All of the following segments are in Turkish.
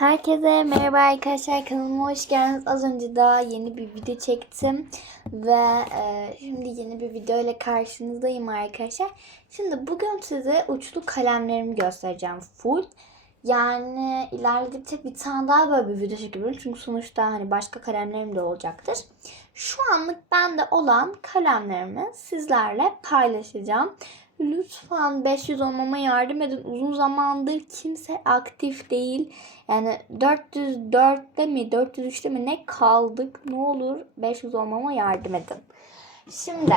Herkese merhaba arkadaşlar kanalıma hoş geldiniz. Az önce daha yeni bir video çektim ve e, şimdi yeni bir video ile karşınızdayım arkadaşlar. Şimdi bugün size uçlu kalemlerimi göstereceğim full. Yani ilerledikçe bir tane daha böyle bir video çekebilirim. Çünkü sonuçta hani başka kalemlerim de olacaktır. Şu anlık bende olan kalemlerimi sizlerle paylaşacağım. Lütfen 500 olmama yardım edin. Uzun zamandır kimse aktif değil. Yani 404'te mi 403'te mi ne kaldık? Ne olur 500 olmama yardım edin. Şimdi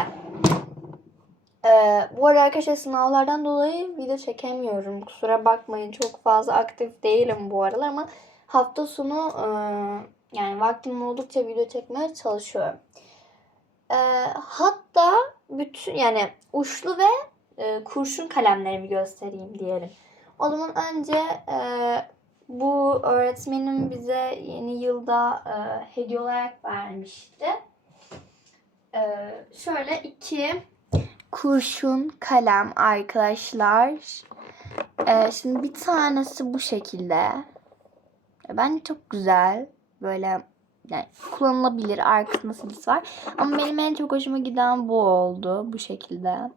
ee, bu arada arkadaşlar sınavlardan dolayı video çekemiyorum. Kusura bakmayın çok fazla aktif değilim bu aralar ama hafta sonu e, yani vaktim oldukça video çekmeye çalışıyorum. E, hatta bütün yani uçlu ve e, kurşun kalemlerimi göstereyim diyelim. O zaman önce e, bu öğretmenim bize yeni yılda e, hediye olarak vermişti. E, şöyle iki kurşun kalem arkadaşlar. E, şimdi bir tanesi bu şekilde. Bence çok güzel. Böyle yani kullanılabilir. Arkasında silgisi var. Ama benim en çok hoşuma giden bu oldu. Bu şekilde.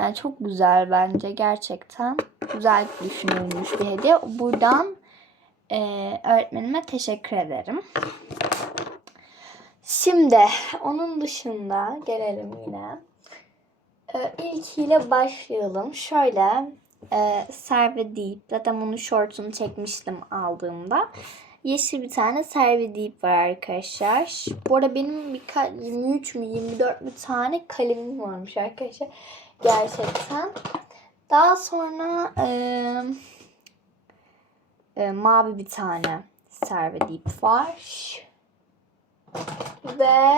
Yani çok güzel bence gerçekten. Güzel düşünülmüş bir hediye. Buradan e, öğretmenime teşekkür ederim. Şimdi onun dışında gelelim yine. E, ilkiyle başlayalım. Şöyle e, Serve Deep. Zaten bunun shortunu çekmiştim aldığımda. Yeşil bir tane Serve Deep var arkadaşlar. Bu arada benim birkaç 23 mü 24 mü tane kalemim varmış arkadaşlar. Gerçekten. Daha sonra e, e, mavi bir tane Serve Deep var. Ve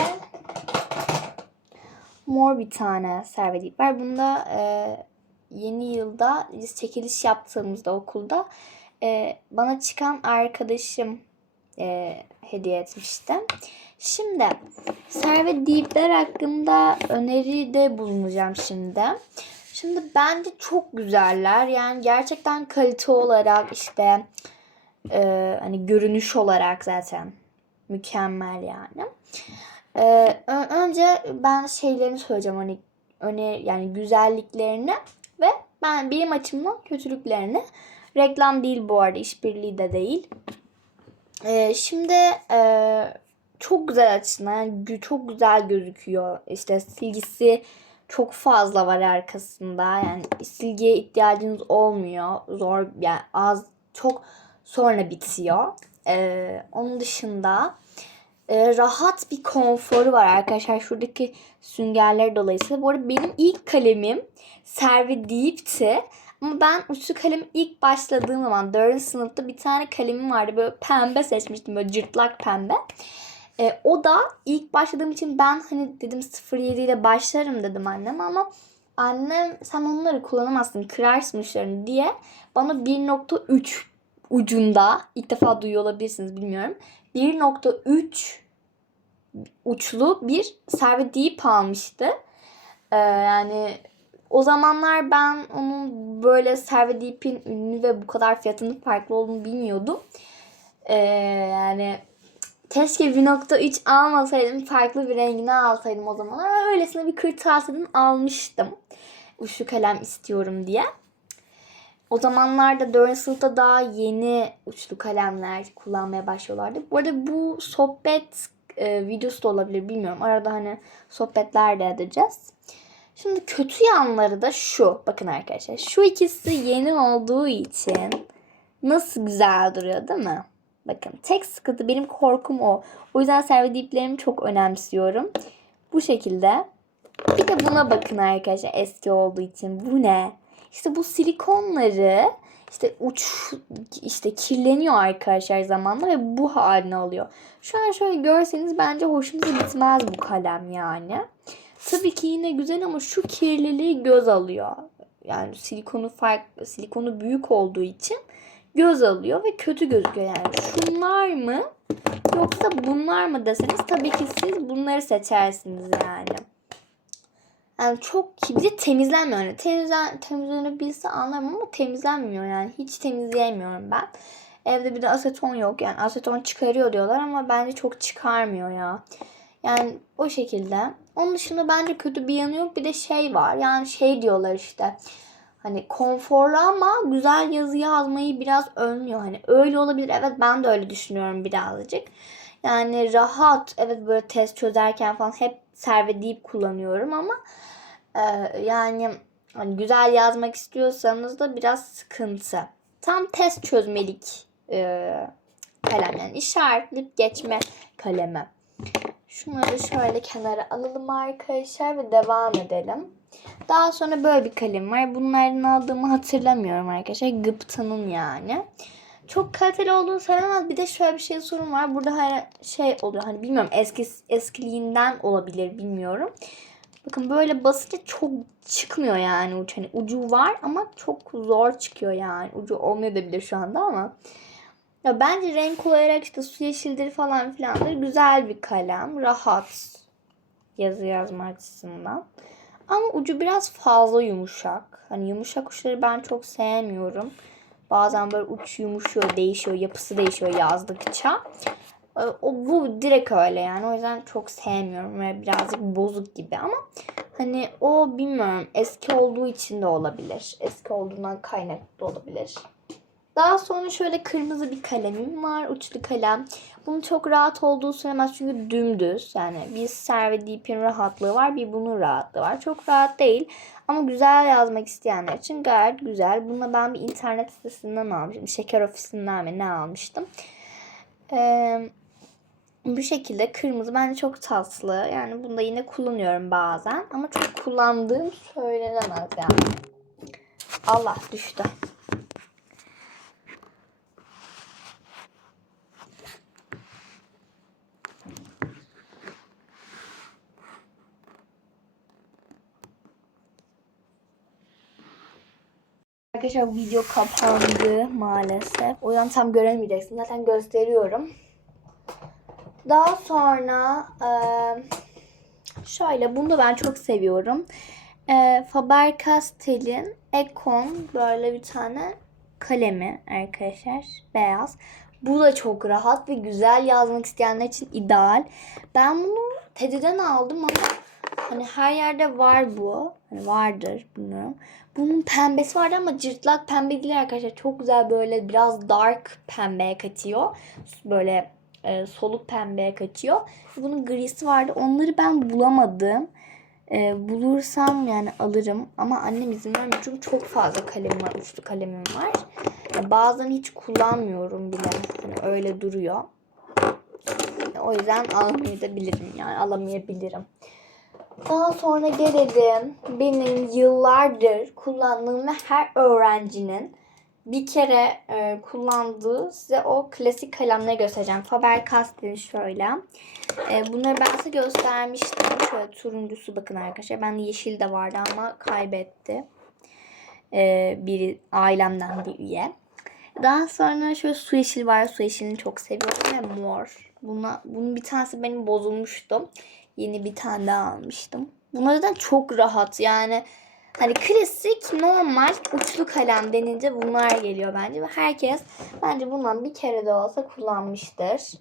mor bir tane Serve Deep var. Bunda e, yeni yılda biz çekiliş yaptığımızda okulda e, bana çıkan arkadaşım e, hediye etmişti. Şimdi Serve Deep'ler hakkında öneride bulunacağım şimdi. Şimdi bence çok güzeller. Yani gerçekten kalite olarak işte e, hani görünüş olarak zaten mükemmel yani. E, önce ben şeylerini söyleyeceğim hani öne yani güzelliklerini ve ben benim açımdan kötülüklerini. Reklam değil bu arada işbirliği de değil. E, şimdi e, çok güzel açısından yani çok güzel gözüküyor. İşte silgisi çok fazla var arkasında. Yani silgiye ihtiyacınız olmuyor. Zor yani az çok sonra bitiyor. Ee, onun dışında e, rahat bir konforu var arkadaşlar. Şuradaki süngerler dolayısıyla. Bu arada benim ilk kalemim Servi Deep'ti. Ama ben uçlu kalem ilk başladığım zaman 4. sınıfta bir tane kalemim vardı. Böyle pembe seçmiştim. Böyle cırtlak pembe. E, o da ilk başladığım için ben hani dedim 07 ile başlarım dedim annem ama annem sen onları kullanamazsın kırarsın uçlarını diye bana 1.3 ucunda ilk defa duyuyor olabilirsiniz bilmiyorum. 1.3 uçlu bir Serve Deep almıştı. Ee, yani o zamanlar ben onun böyle Serve Deep'in ünlü ve bu kadar fiyatının farklı olduğunu bilmiyordum. Ee, yani keşke 1.3 almasaydım farklı bir rengini alsaydım o zaman. Öylesine bir kırtasiyeden almıştım. Uçlu kalem istiyorum diye. O zamanlarda 4. sınıfta daha yeni uçlu kalemler kullanmaya başlıyorlardı. Bu arada bu sohbet e, videosu da olabilir bilmiyorum. Arada hani sohbetler de edeceğiz. Şimdi kötü yanları da şu. Bakın arkadaşlar. Şu ikisi yeni olduğu için nasıl güzel duruyor değil mi? Bakın tek sıkıntı benim korkum o. O yüzden serve diplerimi çok önemsiyorum. Bu şekilde. Bir de buna bakın arkadaşlar eski olduğu için. Bu ne? İşte bu silikonları işte uç işte kirleniyor arkadaşlar zamanla ve bu haline alıyor. Şu an şöyle görseniz bence hoşunuza gitmez bu kalem yani. Tabii ki yine güzel ama şu kirliliği göz alıyor. Yani silikonu farklı, silikonu büyük olduğu için göz alıyor ve kötü gözüküyor yani. Şunlar mı yoksa bunlar mı deseniz tabii ki siz bunları seçersiniz yani. Yani çok de temizlenmiyor. Yani temizlen, temizlenebilse anlarım ama temizlenmiyor yani. Hiç temizleyemiyorum ben. Evde bir de aseton yok. Yani aseton çıkarıyor diyorlar ama bence çok çıkarmıyor ya. Yani o şekilde. Onun dışında bence kötü bir yanı yok. Bir de şey var. Yani şey diyorlar işte. Hani konforlu ama güzel yazı yazmayı biraz önlüyor. Hani öyle olabilir. Evet ben de öyle düşünüyorum birazcık. Yani rahat. Evet böyle test çözerken falan hep serve deyip kullanıyorum ama e, yani hani güzel yazmak istiyorsanız da biraz sıkıntı. Tam test çözmelik e, kalem yani işaretleyip geçme kalemi. Şunları şöyle kenara alalım arkadaşlar ve devam edelim. Daha sonra böyle bir kalem var. Bunlardan aldığımı hatırlamıyorum arkadaşlar. Gıpta'nın yani. Çok kaliteli olduğunu söylemez. Bir de şöyle bir şey sorun var. Burada hani şey oluyor. Hani bilmiyorum eski eskiliğinden olabilir bilmiyorum. Bakın böyle basınca çok çıkmıyor yani uç. Hani ucu var ama çok zor çıkıyor yani. Ucu olmayabilir şu anda ama. Ya bence renk olarak işte su yeşildir falan filandır. Güzel bir kalem. Rahat yazı yazma açısından. Ama ucu biraz fazla yumuşak. Hani yumuşak uçları ben çok sevmiyorum. Bazen böyle uç yumuşuyor, değişiyor, yapısı değişiyor yazdıkça. Ee, O bu direkt öyle yani. O yüzden çok sevmiyorum ve birazcık bozuk gibi ama hani o bilmiyorum eski olduğu için de olabilir. Eski olduğundan kaynaklı olabilir. Daha sonra şöyle kırmızı bir kalemim var. Uçlu kalem. Bunun çok rahat olduğu söylemez çünkü dümdüz. Yani bir Serve Deep'in rahatlığı var. Bir bunun rahatlığı var. Çok rahat değil. Ama güzel yazmak isteyenler için gayet güzel. Bunu ben bir internet sitesinden almıştım. Şeker ofisinden mi ne almıştım. Ee, bu şekilde kırmızı bence çok tatlı. Yani bunu da yine kullanıyorum bazen. Ama çok kullandığım söylenemez yani. Allah düştü. Arkadaşlar video kapandı maalesef. O yüzden tam göremeyeceksin. Zaten gösteriyorum. Daha sonra eee, şöyle bunu da ben çok seviyorum. Eee Faber-Castell'in Econ böyle bir tane kalemi arkadaşlar. Beyaz. Bu da çok rahat ve güzel yazmak isteyenler için ideal. Ben bunu Teddy'den aldım ama hani her yerde var bu. Hani vardır bilmiyorum. Bunun pembesi vardı ama cırtlak pembe değil arkadaşlar. Çok güzel böyle biraz dark pembeye kaçıyor. Böyle e, soluk pembeye kaçıyor. Bunun grisi vardı. Onları ben bulamadım. E, bulursam yani alırım. Ama annem izin vermiyor. Çünkü çok fazla kalemim var. Uçlu kalemim var. E, bazen hiç kullanmıyorum bile. Hani öyle duruyor. O yüzden alamayabilirim yani. Alamayabilirim. Daha sonra gelelim benim yıllardır kullandığım ve her öğrencinin bir kere e, kullandığı size o klasik kalemleri göstereceğim. Faber-Castell'in şöyle. E, bunları ben size göstermiştim. Şöyle turuncusu bakın arkadaşlar. Ben yeşil de vardı ama kaybetti. E, biri ailemden bir üye. Daha sonra şöyle su yeşili var. Su yeşilini çok seviyorum ve mor. Buna, bunun bir tanesi benim bozulmuştu. Yeni bir tane daha almıştım. Bunlar zaten çok rahat yani. Hani klasik normal uçlu kalem denince bunlar geliyor bence. Ve herkes bence bundan bir kere de olsa kullanmıştır.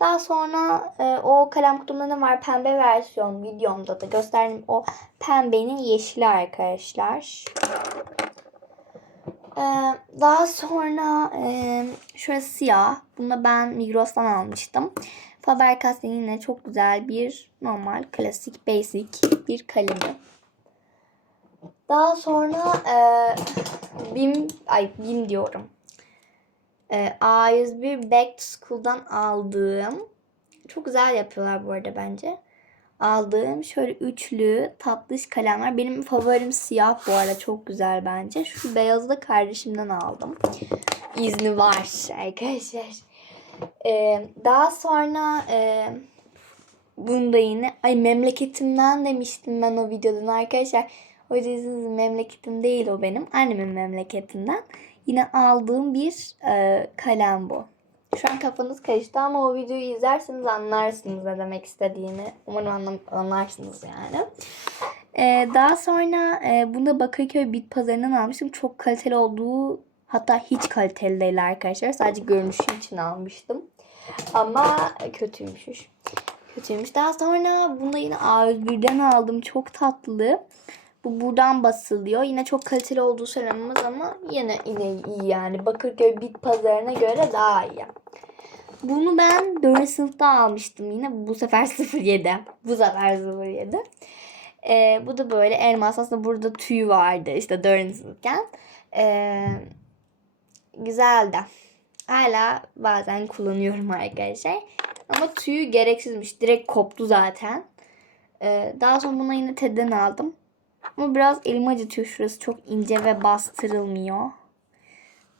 Daha sonra e, o kalem kutumda ne var? Pembe versiyon videomda da gösterdim. O pembenin yeşili arkadaşlar. Ee, daha sonra e, şöyle siyah. Bunu ben Migros'tan almıştım. Faber-Castell'in yine çok güzel bir normal klasik basic bir kalemi. Daha sonra e, BİM ay BİM diyorum. E, A101 Back to School'dan aldığım çok güzel yapıyorlar bu arada bence. Aldığım şöyle üçlü tatlış kalem var. Benim favorim siyah bu arada çok güzel bence. Şu beyazı da kardeşimden aldım. İzni var arkadaşlar. Ee, daha sonra e, bunda yine ay memleketimden demiştim ben o videodan arkadaşlar. O yüzden memleketim değil o benim. Annemin memleketinden. Yine aldığım bir e, kalem bu. Şu an kafanız karıştı ama o videoyu izlerseniz anlarsınız ne demek istediğimi. Umarım anlarsınız yani. Ee, daha sonra e, bunu da Bakırköy Bit Pazarı'ndan almıştım. Çok kaliteli olduğu Hatta hiç kaliteli değil arkadaşlar. Sadece görünüşü için almıştım. Ama kötüymüş. Kötüymüş. Daha sonra bunu yine A101'den aldım. Çok tatlı. Bu buradan basılıyor. Yine çok kaliteli olduğu söylenemez ama yine yine iyi yani. Bakırköy Bit Pazarı'na göre daha iyi. Bunu ben 4. sınıfta almıştım yine. Bu sefer 07. Bu sefer 07. Ee, bu da böyle elmas. Aslında burada tüy vardı işte 4. sınıfken. Ee, güzeldi. Hala bazen kullanıyorum arkadaşlar. Ama tüyü gereksizmiş. Direkt koptu zaten. Ee, daha sonra buna yine TED'den aldım. Ama biraz elimi acıtıyor. Şurası çok ince ve bastırılmıyor.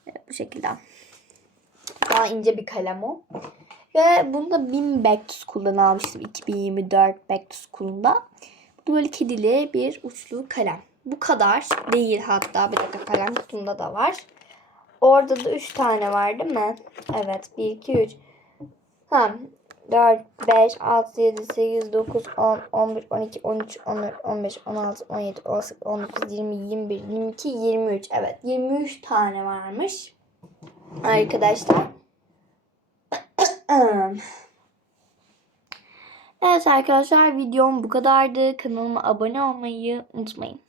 Evet, bu şekilde. Daha ince bir kalem o. Ve bunu da BİM Back to School'dan almıştım. 2024 Back to School'da. Bu böyle kedili bir uçlu kalem. Bu kadar değil hatta. Bir dakika kalem kutumda da var. Orada da 3 tane var değil mi? Evet. 1, 2, 3. Ha, 4, 5, 6, 7, 8, 9, 10, 11, 12, 13, 14, 15, 16, 17, 18, 19, 20, 21, 22, 23. Evet 23 tane varmış. Arkadaşlar. Evet arkadaşlar videom bu kadardı. Kanalıma abone olmayı unutmayın.